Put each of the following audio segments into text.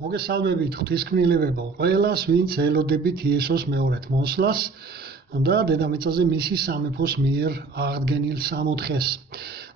მოგესალმებით ღვთისმშობლებო ყველას, ვინც ელოდებით იესოს მეორედ მოსვლას და დედამიწაზე მისი სამეფოს მიერ აღდგენილ სამოთხეს,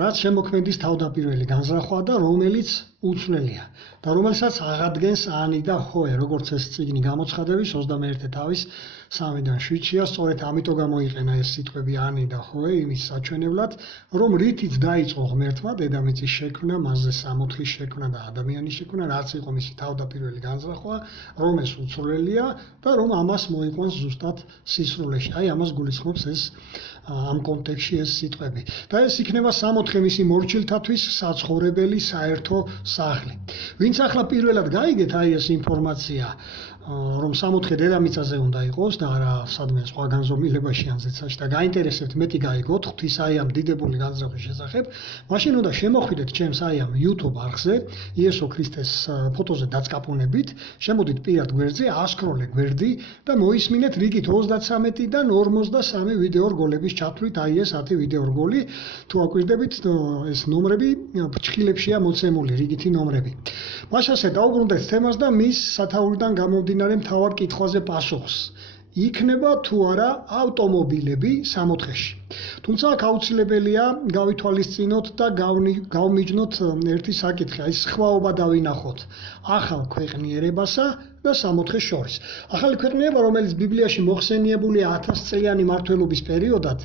რაც შემოქმედის თავდაპირველი განზრახვა და რომელიც უცვლელია და რომელსაც აღადგენს ანი და ხოე, როგორც ეს წიგნი გამოცხადების 21 თავის 3-დან 7-ია, სწორედ ამიტომ გამოიყენა ეს სიტყვები ანი და ხოე იმის საჩვენებლად, რომ რითიც დაიწყო ღმერთმა დედამიწის შექმნა, მასზე სამოთხის შექმნა და ადამიანის შექმნა, რაც იყო მისი თავდაპირველი განზრახვა, რომ ეს უცვლელია და რომ ამას მოიყვანს ზუსტად სისრულეში. აი ამას გულისხმობს ეს ამ კონტექსტში ეს სიტყვები. და ეს იქნება სამოთხე მისი მორჩილთათვის საცხოვრებელი საერთო სახლი. ვინც ახლა პირველად გაიგეთ აი ეს ინფორმაცია, რომ სამოთხე დედამიწაზე უნდა იყოს და არა სადმე სხვა განზომილებაში ან ზეცაში და გაინტერესებთ მეტი გაიგოთ ღვთის აი ამ დიდებული განზრახვის შესახებ, მაშინ უნდა შემოხვიდეთ ჩემს აი ამ YouTube არხზე, იესო ქრისტეს ფოტოზე დაწყაპუნებით, შემოდით პირად გვერდზე, ასკროლე გვერდი და მოისმინეთ რიგით 33-დან 53 ვიდეო რგოლების ჩათვლით, აი ეს 10 ვიდეო რგოლი, თუ აკვირდებით, ეს ნომრები ფრჩხილებშია მოცემული, რიგითი ნომრები. მაშასე დაუბრუნდეთ თემას და მის სათაურიდან გამომდინარე მთავარ კითხვაზე პასუხს. იქნება თუ არა ავტომობილები სამოთხეში. თუმცა აქ აუცილებელია გავითვალისწინოთ და გავმიჯნოთ ერთი საკითხი, აი სხვაობა დავინახოთ ახალ ქვეყნიერებასა და სამოთხეს შორის. ახალი ქვეყნიერება, რომელიც ბიბლიაში მოხსენიებულია 1000 წლიანი მმართველობის პერიოდად,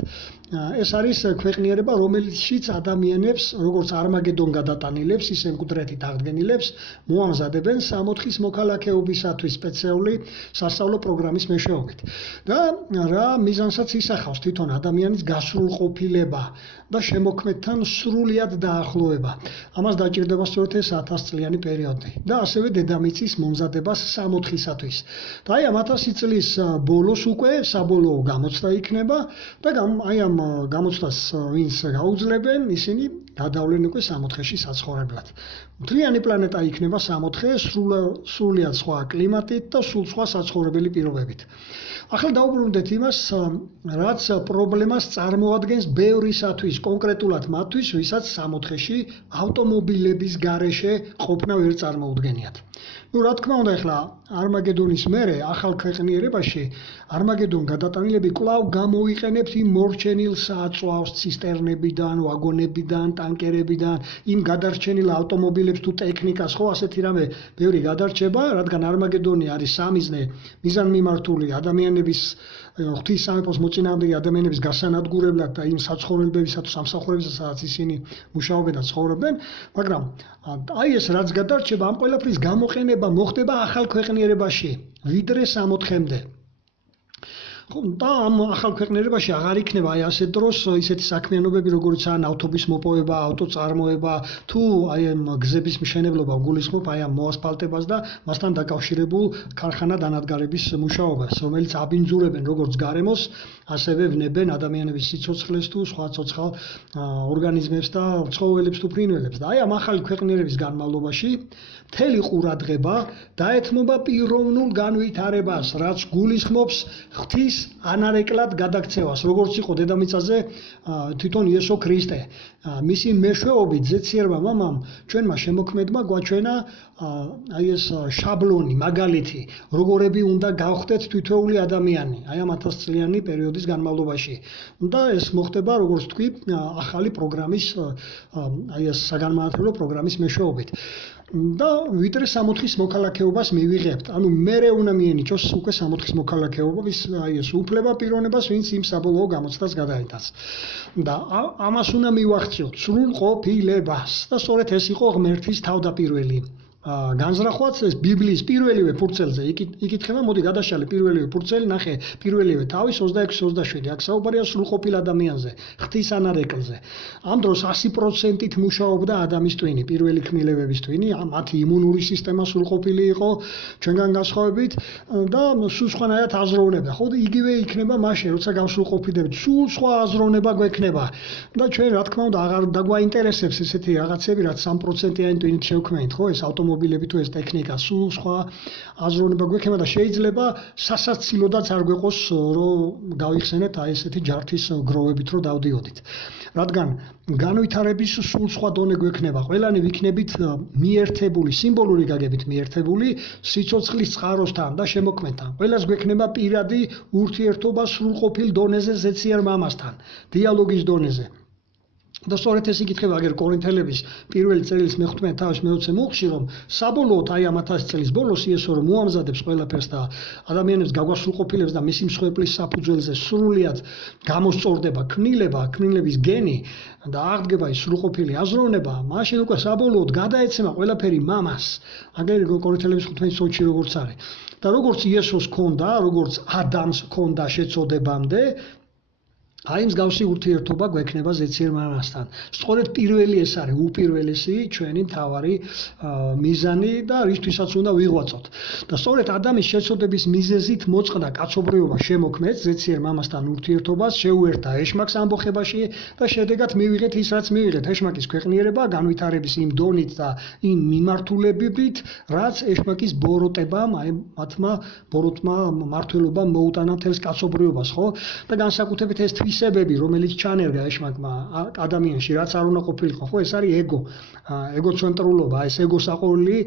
ეს არის ქვეყნიერება, რომელშიც ადამიანებს, როგორც არმაგედონ გადატანილებს, ისე მკვდრეთით აღდგენილებს, მოამზადებენ სამოთხის მოქალაქეობისათვის სპეციალური სასწავლო პროგრამის მეშვეობით. და რა მიზანსაც ისახავს თვითონ ადამიანის გასრულყოფილება და შემოქმედთან სრულიად დაახლოება. ამას დაჭირდება სწორედ ეს 1000 წლიანი პერიოდი და ასევე დედამიწის მომზადებას სამოთხისათვის. და აი ამ 1000 წლის ბოლოს უკვე საბოლოო გამოცდა იქნება და აი ამ გამოცდას ვინც გაუძლებენ, ისინი გადავლენ უკვე სამოთხეში საცხოვრებლად. მთლიანი პლანეტა იქნება სამოთხე, სრულიად სხვა კლიმატით და სულ სხვა საცხოვრებელი პირობებით. ახლა დაუბრუნდეთ იმას, რაც პრობლემას წარმოადგენს ბევრისათვის, კონკრეტულად მათთვის, ვისაც სამოთხეში ავტომობილების გარეშე ყოფნა ვერ წარმოუდგენიათ. რა თქმა უნდა, ახლა არმაგედონის მერე ახალ ქვეყნიერებაში არმაგედონ გადატანილები კვლავ გამოვიყენებთ იმ მორჩენილ საწვავს ცისტერნებიდან, ვაგონებიდან, ტანკერებიდან, იმ გადარჩენილ ავტომობილებს თუ ტექნიკას, ხო, ასეთი რამე ბევრი გადარჩება, რადგან არმაგედონი არის სამიზნე მიზანმიმართული ადამიანების ღვთის სამეფოს მოწინააღმდეგე ადამიანების გასანადგურებლად და იმ საცხოვრებლებისა თუ სამსახურებისა, სადაც ისინი მუშაობენ და ცხოვრობენ, მაგრამ აი ეს რაც გადარჩება, ამ ყველაფრის გამოყენება მოხდება ახალ ქვეყნიერებაში, ვიდრე სამოთხემდე. და ამ ახალ ქვეყნიერებაში აღარ იქნება აი ასეთ დროს ისეთი საქმიანობები, როგორც ან ავტობის მოპოვება, ავტოწარმოება, თუ აი ამ გზების მშენებლობა გულისხმობ აი ამ მოასფალტებას და მასთან დაკავშირებულ ქარხანა დანადგარების მუშაობას, რომელიც აბინძურებენ როგორც გარემოს, ასევე ვნებენ ადამიანების სიცოცხლეს თუ სხვა ცოცხალ ორგანიზმებს და ცხოველებს თუ ფრინველებს. და აი ამ ახალი ქვეყნიერების განმავლობაში მთელი ყურადღება დაეთმობა პიროვნულ განვითარებას, რაც გულისხმობს ღვთის ანარეკლად გადაქცევას, როგორც იყო დედამიწაზე თვითონ იესო ქრისტე. მისი მეშვეობით ზეციერმა მამამ ჩვენმა შემოქმედმა გვაჩვენა აი ეს შაბლონი, მაგალითი, როგორები უნდა გავხდეთ თითოეული ადამიანი, აი ამ 1000 წლიანი პერიოდის განმავლობაში. და ეს მოხდება, როგორც თქვი, ახალი პროგრამის, აი ეს საგანმანათლებლო პროგრამის მეშვეობით. და ვიდრე სამოთხის მოქალაქეობას მივიღებთ. ანუ მერე უნდა მიენიჭოს უკვე სამოთხის მოქალაქეობის აი ეს უფლება პიროვნებას, ვინც იმ საბოლოო გამოცდას გადაიტანს. და ამას უნდა მივახციოთ სრულყოფილებას. და სწორედ ეს იყო ღმერთის თავდაპირველი განზრახვაც, ეს ბიბლიის პირველივე ფურცელზე იკითხება, მოდი გადაშალე პირველივე ფურცელი, ნახე პირველივე თავის 26-27, აქ საუბარია სრულყოფილ ადამიანზე, ღვთის ანარეკლზე. ამ დროს 100%-ით მუშაობდა ადამიანის ტვინი, პირველი ქმნილებების ტვინი, მათი იმუნური სისტემა სრულყოფილი იყო ჩვენგან განსხვავებით და სულ სხვანაირად აზროვნებდა. ხო, იგივე იქნება მაშინ, როცა გავსრულყოფილდებით, სულ სხვა აზროვნება გვექნება. და ჩვენ რა თქმა უნდა აღარ დაგვაინტერესებს ესეთი რაღაცები, რაც 3%-იანი ტვინით შევქმნით, ხო, ეს ავტომობილი ავტომობილები თუ ეს ტექნიკა სულ სხვა აზროვნება გვექნება და შეიძლება სასაცილოდაც არ გვეყოს რომ გავიხსენეთ აი ესეთი ჯართის გროვებით რომ დავდიოდით. რადგან განვითარების სულ სხვა დონე გვექნება. ყველანი ვიქნებით მიერთებული, სიმბოლური გაგებით მიერთებული სიცოცხლის წყაროსთან და შემოქმედთან. ყველას გვექნება პირადი ურთიერთობა სრულყოფილ დონეზე ზეციერ მამასთან, დიალოგის დონეზე. და სწორედ ეს იკითხება აგერ კორინთელების პირველი წელს მე-15 თავის მე-20 მუხში რომ საბოლოოდ აი ამ 1000 წლის ბოლოს იესო რომ მოამზადებს ყველაფერს და ადამიანებს გაგვასრულყოფილებს და მისი მსხვერპლის საფუძველზე სრულიად გამოსწორდება ქმნილების გენი და აღდგება ის სრულყოფილი აზროვნება, მაშინ უკვე საბოლოოდ გადაეცემა ყველაფერი მამას. აგერ კორინთელების 15 სოჩი როგორც არის. და როგორც იესოს ქონდა, როგორც ადამს ქონდა შეწოდებამდე აი მსგავსი ურთიერთობა გვექნება ზეციერ მამასთან. სწორედ პირველი ეს არის უპირველესი ჩვენი მთავარი მიზანი და რისთვისაც უნდა ვიღვაწოთ. და სწორედ ადამიანის შეწოდების მიზეზით მოწყდა კაცობრიობა შემოქმედს ზეციერ მამასთან ურთიერთობას, შეუერთა ეშმაკს ამბოხებაში და შედეგად მივიღეთ ის რაც მივიღეთ. ეშმაკის ქვეყნიერება განვითარების იმ დონით და იმ მიმართულებით, რაც ეშმაკის ბოროტებამ, აი მათმა ბოროტმა მართლობამ მოუტანა მთელს კაცობრიობას, ხო? და განსაკუთრებით ეს ისებები, რომელიც ჩანერგა ეშმაკმა ადამიანში, რაც არ უნდა ყოფილიყო, ხო, ეს არის ეგო. ეგოცენტრულობა, ეს ეგოსაყოვლი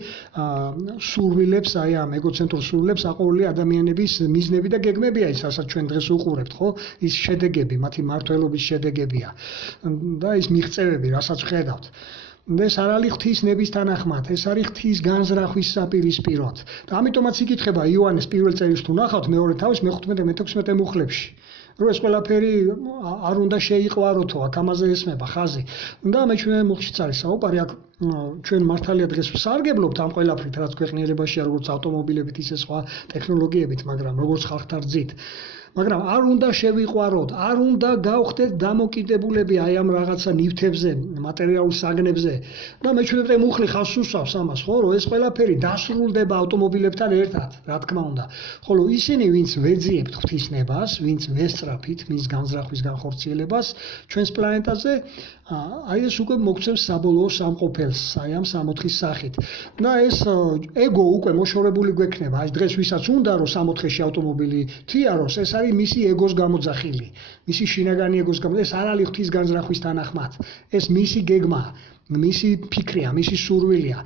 სურვილებს, აი ამ ეგოცენტრულ სურვილებს აყოვლი ადამიანების მიზნები და გეგმებია ის, რასაც ჩვენ დღეს უყურებთ, ხო? ის შედეგები, მათი მართლობის შედეგებია. და ის მიღწევები, რასაც ვხედავთ. ეს არ არის ღვთისნების თანახმად, ეს არის ღვთის განზრახვის საპირისპიროდ. და ამიტომაც იკითხება იოანეს პირველ წერილს თუ ნახავთ მეორე თავის მე-15-16 მუხლებში. რომ ეს ყველაფერი არ უნდა შეიყვაროთო, აქ ამაზე ესმება ხაზი. და მე-17 მუხლშიც არის საუბარი, აქ ჩვენ მართალია დღეს ვსარგებლობთ ამ ყველაფრით, რაც ქვეყნიერებაშია, როგორც ავტომობილებით, ისე სხვა ტექნოლოგიებით, მაგრამ როგორც ხალხთა რძით. მაგრამ არ უნდა შევიყვაროთ, არ უნდა გავხდეთ დამოკიდებულები აი ამ რაღაცა ნივთებზე, მატერიალურ საგნებზე. და მე-17 მუხლი ხაზს უსვავს ამას, ხო, რომ ეს ყველაფერი დასრულდება ავტომობილებთან ერთად, რა თქმა უნდა. ხოლო ისინი, ვინც ვეძიებთ ღვთისნებას, ვინც ვესწრაფით მის განზრახვის განხორციელებას ჩვენს პლანეტაზე, აი ეს უკვე მოგცემს საბოლოო სამყოფელს, აი ამ 64-ის სახით. და ეს ეგო უკვე მოშორებული გვექნება. აი დღეს ვისაც უნდა რომ 64-ში ავტომობილი თიაროს, ეს არის მისი ეგოს გამოძახილი, მისი შინაგანი ეგოს გამოძახილი. ეს არ არის ღვთის განზრახვის თანახმად. ეს მისი გეგმაა, მისი ფიქრია, მისი სურვილია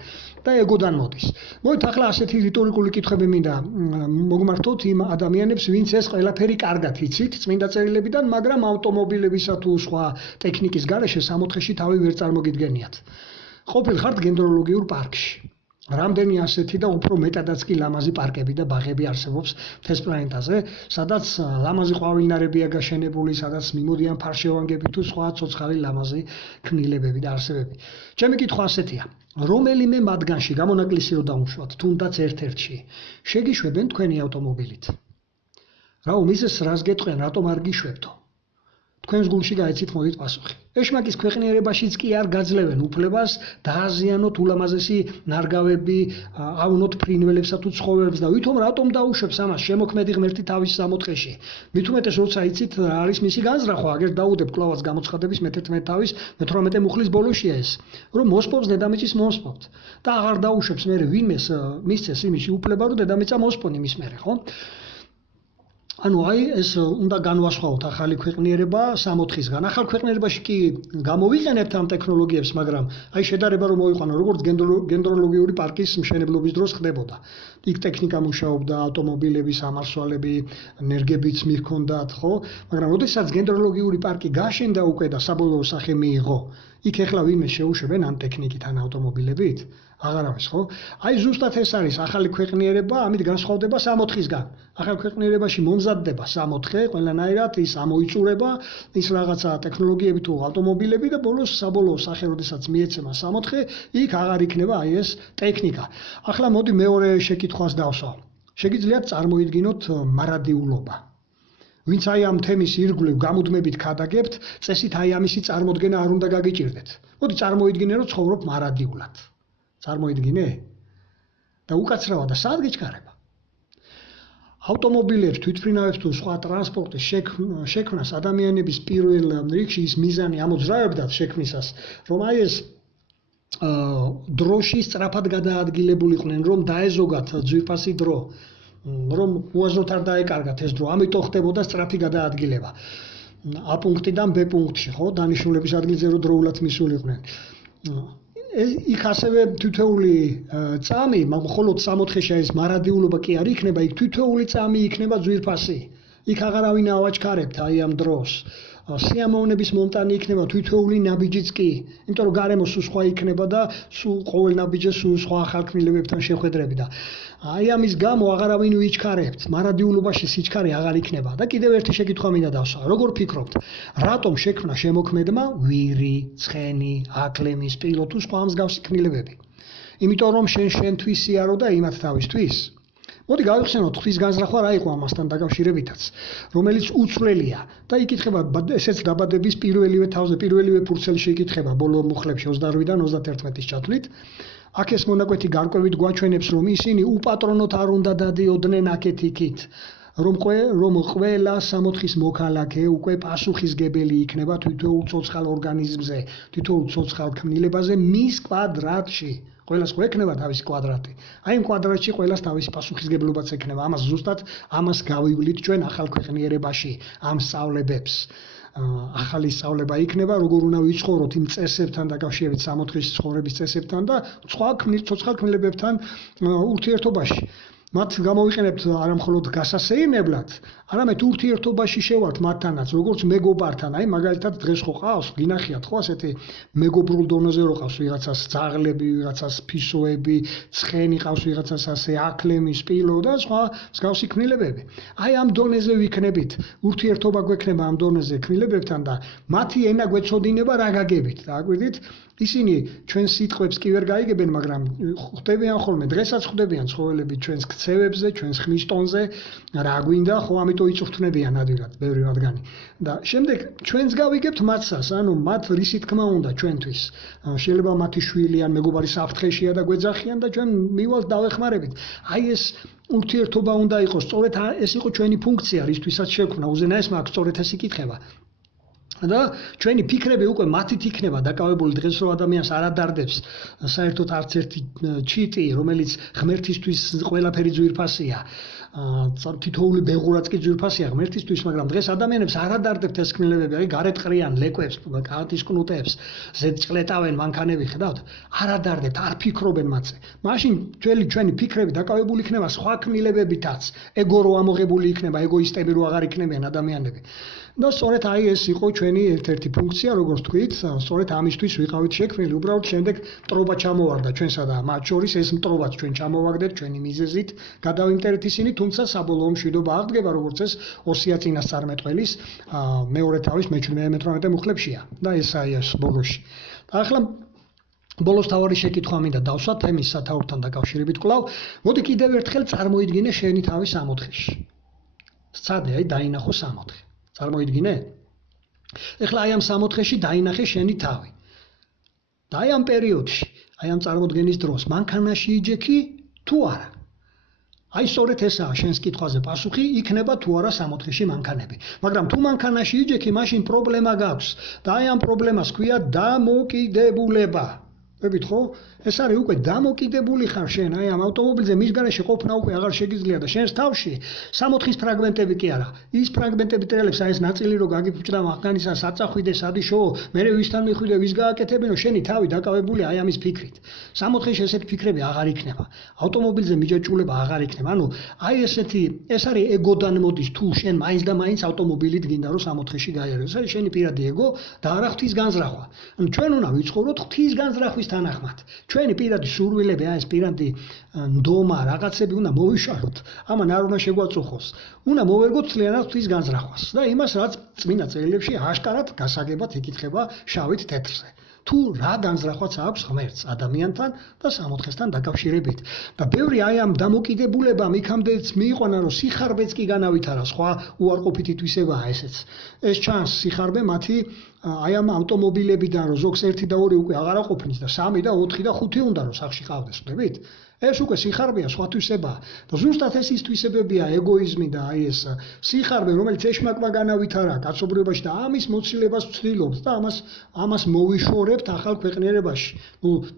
და ეგოდან მოდის. მოდით ახლა ასეთი რიტორიკული კითხვები მინდა მოგმართოთ იმ ადამიანებს, ვინც ეს ყველაფერი კარგად იცით წმინდა წერილებიდან, მაგრამ ავტომობილებისა თუ სხვა ტექნიკის გარეშე 64-ში თავი ვერ წარმოგიდგენიათ. ყოფილ ხართ გენდროლოგიურ პარკში. რამდენი ასეთი და უფრო მეტადაც კი ლამაზი პარკები და ბაღები არსებობს მთელს პლანეტაზე, სადაც ლამაზი ყვავილნარებია გაშენებული, სადაც მიმოდიან ფარშევანგები თუ სხვა ცოცხალი ლამაზი ქმნილებები და არსებები. ჩემი კითხვა ასეთია: რომელიმე მათგანში გამონაკლისი რო დავუშვათ, თუნდაც ერთ-ერთში, შეგიშვებენ თქვენი ავტომობილით? რა უმიზეს რას გეტყვიან, რატომ არ გიშვებთო? თქვენს გულში გაიცით მოდით პასუხი. ეშმაკის ქვეყნიერებაშიც კი არ გაძლევენ უფლებას დააზიანოთ ულამაზესი ნარგავები, ავნოთ ფრინველებსა თუ ცხოველებს და ვითომ რატომ დაუშვებს ამას შემოქმედი ღმერთი თავის 64-ში? მით უმეტეს როცა იცით რა არის მისი განზრახვა, აგერ დაუდებ კლავაც გამოცხადების მე-11 თავის მე-18 მუხლის ბოლოშია ეს, რომ მოსპობს დედამიწის მოსპობთ და აღარ დაუშვებს მერე ვინმეს მისცეს იმისი უფლება, რომ დედამიწა მოსპონ იმის მერე, ხო? ანუ აი ეს უნდა განვასხვაოთ ახალი ქვეყნიერება 64-ისგან. ახალ ქვეყნიერებაში კი გამოვიყენებთ ამ ტექნოლოგიებს, მაგრამ აი შედარება რომ მოვიყვანო, როგორც გენდროლოგიური პარკის მშენებლობის დროს ხდებოდა. იქ ტექნიკა მუშაობდა, ავტომობილების ამარსვალები, ნერგებიც მიჰქონდათ, ხო? მაგრამ როდესაც გენდროლოგიური პარკი გაშენდა უკვე და საბოლოო სახე მიიღო, იქ ეხლა ვინმე შეუშვებენ ამ ტექნიკით ან ავტომობილებით? აღარავის, ხო? აი ზუსტად ეს არის ახალი ქვეყნიერება, ამით განსხვავდება 64-ისგან. ახალ ქვეყნიერებაში მომზადდება 64, ყველანაირად ის ამოიწურება, ის რაღაცა ტექნოლოგიები თუ ავტომობილები და ბოლოს საბოლოო სახე, როდესაც მიეცემა 64, იქ აღარ იქნება აი ეს ტექნიკა. ახლა მოდი მეორე შეკითხვას დავსვავ. შეგიძლიათ წარმოიდგინოთ მარადიულობა. ვინც აი ამ თემის ირგვლივ გამუდმებით ქადაგებთ, წესით აი ამისი წარმოდგენა არ უნდა გაგიჭირდეთ. მოდი წარმოიდგინე, რომ ცხოვრობ მარადიულად. წარმოიდგინე? და უკაცრავად და სად გიჩქარება? ავტომობილებს, თვითმფრინავებს თუ სხვა ტრანსპორტის შექმნას ადამიანების პირველ რიგში ის მიზანი ამოძრავებდათ შექმნისას, რომ აი ეს დროში სწრაფად გადაადგილებულიყვნენ, რომ დაეზოგათ ძვირფასი დრო, რომ უაზროდ არ დაეკარგათ ეს დრო, ამიტომ ხდებოდა სწრაფი გადაადგილება. A პუნქტიდან B პუნქტში, ხო, დანიშნულების ადგილზე რომ დროულად მისულიყვნენ. იქ ასევე თითოეული წამი, მხოლოდ 64-ში ეს მარადიულობა კი არ იქნება, იქ თითოეული წამი იქნება ძვირფასი. იქ აღარავინ ავაჩქარებთ აი ამ დროს. სიამოვნების მომტანი იქნება თითოეული ნაბიჯიც კი, იმიტომ რომ გარემო სულ სხვა იქნება და სულ ყოველ ნაბიჯზე სულ სხვა ახალქმნილებებთან შეხვედრები და აი ამის გამო აღარავინ ვიჩქარებთ, მარადიულობაში სიჩქარე აღარ იქნება და კიდევ ერთი შეკითხვა მინდა დავსვა. როგორ ფიქრობთ, რატომ შექმნა შემოქმედმა ვირი, ცხენი, აკლემის, პილო თუ სხვა მსგავსი ქმნილებები? იმიტომ რომ შენთვის იარო და იმათ თავისთვის. მოდი გავიხსენოთ ღვთის განზრახვა რა იყო ამასთან დაკავშირებითაც, რომელიც უცვლელია და იკითხება ესეც დაბადების პირველივე თავზე, პირველივე ფურცელში იკითხება ბოლო მუხლებში 28-დან 31-ის ჩათვლით. აქ ეს მონაკვეთი გარკვევით გვაჩვენებს, რომ ისინი უპატრონოთ არ უნდა დადიოდნენ აქეთ-იქით, რომ ყველა სამოთხის მოქალაქე უკვე პასუხისგებელი იქნება თითოეულ ცოცხალ ორგანიზმზე, თითოეულ ცოცხალ ქმნილებაზე მის კვადრატში. ყველას ხო ექნება თავისი კვადრატი. აი იმ კვადრატში ყველას თავისი პასუხისგებლობაც ექნება. ამას გავივლით ჩვენ ახალ ქვეყნიერებაში, ამ სწავლებებს. ახალი სწავლება იქნება, როგორ უნდა ვიცხოვროთ იმ წესებთან დაკავშირებით, სამოთხის ცხოვრების წესებთან და სხვა ცოცხალ ქმნილებებთან ურთიერთობაში. მათ გამოვიყენებთ არა მხოლოდ გასასეირნებლად, არამედ ურთიერთობაში შევალთ მათთანაც, როგორც მეგობართან. აი მაგალითად დღეს ხო ყავს, გინახიათ ხო ასეთი მეგობრულ დონეზე რო ყავს ვიღაცას ძაღლები, ვიღაცას ფისოები, ცხენი ყავს ვიღაცას ასე აკლემი, სპილო და სხვა მსგავსი ქმნილებები. აი ამ დონეზე ვიქნებით, ურთიერთობა გვექნება ამ დონეზე ქმნილებებთან და მათი ენა გვეცოდინება რა გაგებით, დააკვირდით? ისინი ჩვენს სიტყვებს კი ვერ გაიგებენ, მაგრამ ხვდებიან ხოლმე, დღესაც ხვდებიან ცხოველები ჩვენს ქცევებზე, ჩვენს ხმის ტონზე, რა გვინდა, ხო, ამიტომ იწვრთნებიან ადვილად ბევრი მათგანი. და შემდეგ ჩვენს გავიგებთ მათსას, ანუ მათ რისი თქმა უნდა ჩვენთვის. შეიძლება მათი შვილი ან მეგობარი საფრთხეშია და გვეძახიან და ჩვენ მივალთ დავეხმარებით. აი ეს ურთიერთობა უნდა იყოს, სწორედ ეს იყო ჩვენი ფუნქცია, რისთვისაც შექმნა. უზენაეს მაქვს სწორედ ეს იკითხება. და ჩვენი ფიქრები უკვე მათით იქნება დაკავებული დღეს რომ ადამიანს არ ადარდებს საერთოდ არც ერთი ჩიტი, რომელიც ღმერთისთვის ყველაფერი ძვირფასია. თითოეული ბეღურაც კი ძვირფასია ღმერთისთვის, მაგრამ დღეს ადამიანებს არ ადარდებთ ეს ქმნილებები, აი გარეთ ყრიან ლეკვებს, კალათის კნუტებს, ზედწყლეტავენ მანქანები, ხედავთ? არ ადარდებთ, არ ფიქრობენ მათზე. მაშინ ჩვენი ფიქრები დაკავებული იქნება სხვა ქმნილებებითაც, ეგო რო ამოღებული იქნება, ეგოისტები რო აღარ იქნებიან ადამიანები. და სწორედ აი ეს იყო ჩვენი ერთ-ერთი ფუნქცია, როგორც თქვით, სწორედ ამისთვის ვიყავით შექმნილი. უბრალოდ შემდეგ მტრობა ჩამოვარდა ჩვენსა და მათ შორის ეს მტრობაც ჩვენ ჩამოვაგდეთ ჩვენი მიზეზით, გადავიმტერეთ ისინი, თუმცა საბოლოო მშვიდობა აღდგება, როგორც ეს ოსია წინასწარმეტყველის მეორე თავის მე-17 მუხლებშია და ესაა ეს ბოლოში. ახლა ბოლოს თავარი შეკითხვა მინდა დავსვათ თემის სათაურთან დაკავშირებით კვლავ. მოდი კიდევ ერთხელ წარმოიდგინე შენი თავი სამოთხეში. სცადე, აი დაინახო სამოთხე. წარმოიდგინე? ეხლა აი ამ სამოთხეში დაინახე შენი თავი. და აი ამ პერიოდში, აი ამ წარმოდგენის დროს, მანქანაში იჯექი თუ არა? აი სწორედ ესაა შენს კითხვაზე პასუხი, იქნება თუ არა სამოთხეში მანქანები. მაგრამ თუ მანქანაში იჯექი, მაშინ პრობლემა გაქვს. და აი ამ პრობლემას ქვია დამოკიდებულება. ხვდებით ხო? ეს არის უკვე დამოკიდებული ხარ შენ, აი ამ ავტომობილზე მის გარეშე ყოფნა უკვე აღარ შეგიძლია და შენს თავში სამოთხის ფრაგმენტები კი არა. ის ფრაგმენტები ტრიალებს, აი ეს ნაწილი რო გაგიფუჭდა მანქანისა, საწახვიდე, სადიშო, მერე ვისთან მიხვიდე, ვის გააკეთებინო, შენი თავი დაკავებული აი ამის ფიქრით. სამოთხეში ესეთი ფიქრები აღარ იქნება. ავტომობილზე მიჯაჭვულება აღარ იქნება. ანუ აი ეს არის ეგოდან მოდის, თუ შენ მაინც და მაინც ავტომობილით გინდა რომ სამოთხეში გაიარეს. ეს არის შენი პირადი ეგო და არა ღვთის განზრახვა. ანუ ჩვენ უნდა ვიცხოვროთ ღვთის განზრახვის თანახმად. ჩვენი პირადი სურვილები, აი ეს პირადი ნდომა, რაღაცები უნდა მოვიშალოთ. ამან არ უნდა შეგვაწუხოს. უნდა მოვერგოთ ძალიანად ღვთის განზრახვას და იმას, რაც წმინდა წერილებში აშკარად გასაგებად იკითხება შავით თეთრზე. თუ რა განზრახვაც აქვს ღმერთს ადამიანთან და სამოთხესთან დაკავშირებით. და ბევრი აი ამ დამოკიდებულებამ იქამდეც მიიყვანა, რომ სიხარბეც კი განავითარა, სხვა უარყოფითი თვისებაა ესეც. ეს ჩანს სიხარბე მათი აი ამ ავტომობილებიდან, რომ ზოგს 1 და 2 უკვე აღარ აყოფნის და 3 და 4 და 5 უნდა რომ სახში ყავდეს, ხვდებით? ეს უკვე სიხარბეა, სხვა თვისებაა. და ზუსტად ეს ის თვისებებია, ეგოიზმი და აი ეს სიხარბე, რომელიც ეშმაკმა განავითარა კაცობრიობაში და ამის მოცილებას ვცდილობს და ამას მოვიშორებთ ახალ ქვეყნიერებაში.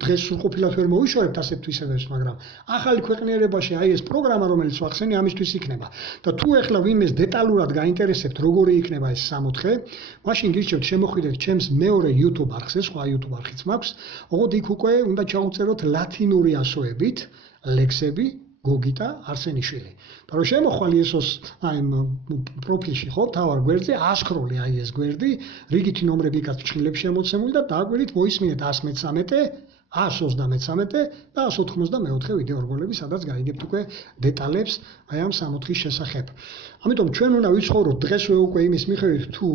დღეს სრულყოფილად ვერ მოვიშორებთ ასეთ თვისებებს, მაგრამ ახალ ქვეყნიერებაში აი ეს პროგრამა, რომელიც ვახსენე, ამისთვის იქნება. და თუ ეხლა ვინმეს დეტალურად გაინტერესებთ, როგორი იქნება ეს 64, მაშინ გირჩევთ შემოხვიდეთ ჩემს მეორე YouTube არხზე, სხვა YouTube არხიც მაქვს. ოღონდ იქ უკვე უნდა ჩაუწეროთ ლათინური ასოებით ლექსები გოგიტა არსენიშვილი. და რომ შემოხვალი ესოს აი პროფილში ხო, თავარ გვერდზე ასკროლი აი ეს გვერდი, რიგითი ნომრები იქაც ჩხილებში შემოცემული და დაგვირით მოისმინეთ 113, 133 და 194 ვიდეო რგოლები, სადაც გაიგებთ უკვე დეტალებს აი ამ 64-ის შესახებ. ამიტომ ჩვენ უნდა ვიცხოვროთ დღესვე უკვე იმის მიხედვით თუ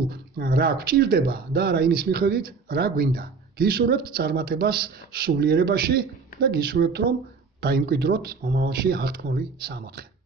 რა გვჭირდება და არა იმის მიხედვით რა გვინდა. გისურვებთ წარმატებას სულიერებაში და გისურვებთ რომ დაიმკვიდროთ მომავალში აღთქმული 64.